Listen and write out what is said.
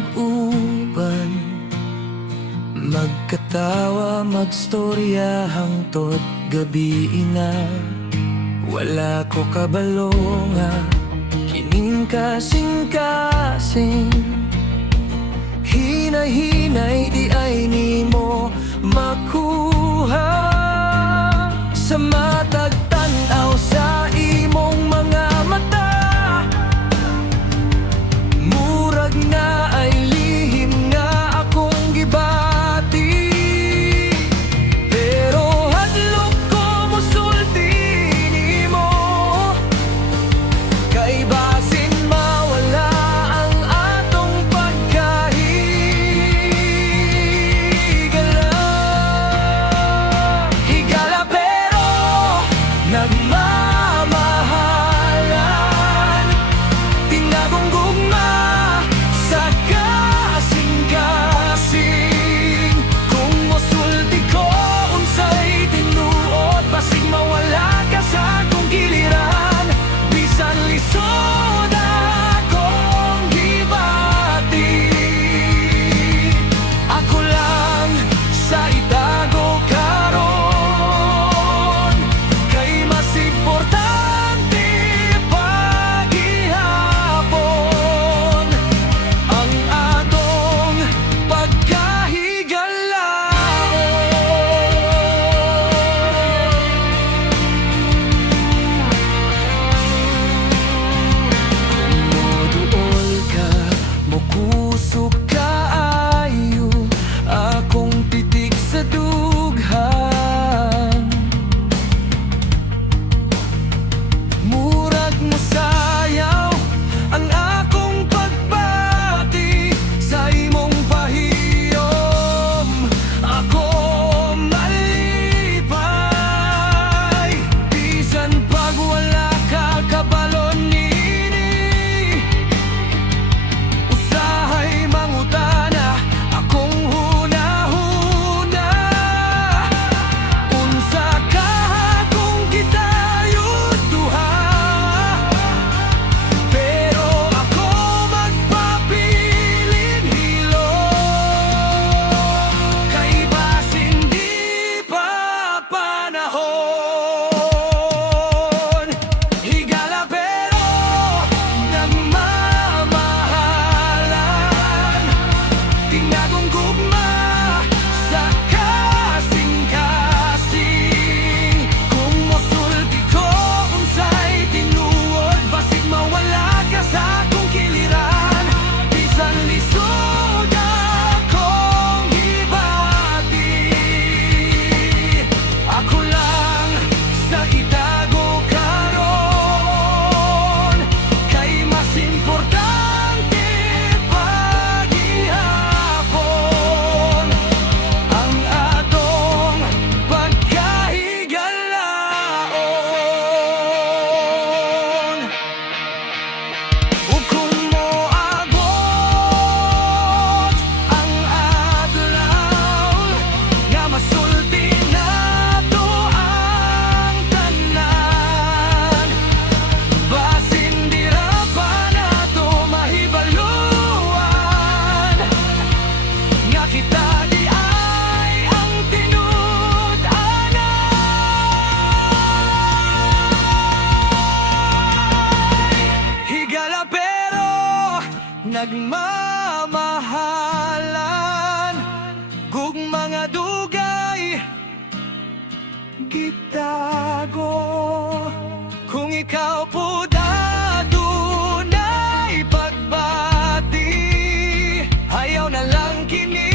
mag-uban, magkatawa, magstorya hangtod gabi na. Wala ko kabalo nga kining kasing-kasing, hinay-hinay di ay nimo makuha. Sa matag tan-aw sa imong mga mata, murag na ay lihim nga akong gibati. Pero hadlok ko musulti nimo, kay basin mawala ang atong pagkahigala. Higala pero nagmamahalan, tinagong gugma sa kasing-kasing. Kung mosulti ko unsay tinuod, basig mawala ka sa akong giliran. Bisan lisod akong gibati, ako lang sa itago karon, kay mas importante paghihapon ang atong pagkahigalaon. Moduol ka, mokusog kaayo, akong pitik sa dughan. Murag mosayaw ang akong pagbati sa imong pahiyom. Ako malipay, bisan pag wala ka kabalon nini. Usahay mangutana akong hunahuna, unsa ka kung kitayod duha. Pero ako magpapilin hilo, kay basin di pa panahon. Higala pero nagmamahalan, tinagong gugma sa kasing-kasing. Kung mosulti ko unsay tinuod, basig mawala ka sa akong giliran. Bisan lisod akong gibati, ako lang sa itago karon, kay mas importante paghihapon ang atong pagkahigalaon. Ug kung moabot ang adlaw nga masulti nato ang tanan, basin dira pa nato mahibaluan nga kita di ay ang tinud-anay. Higala pero nagmamahalan, gugma nga dugay gitago. Kung ikaw po dadunay pagbati, ayaw na lang kini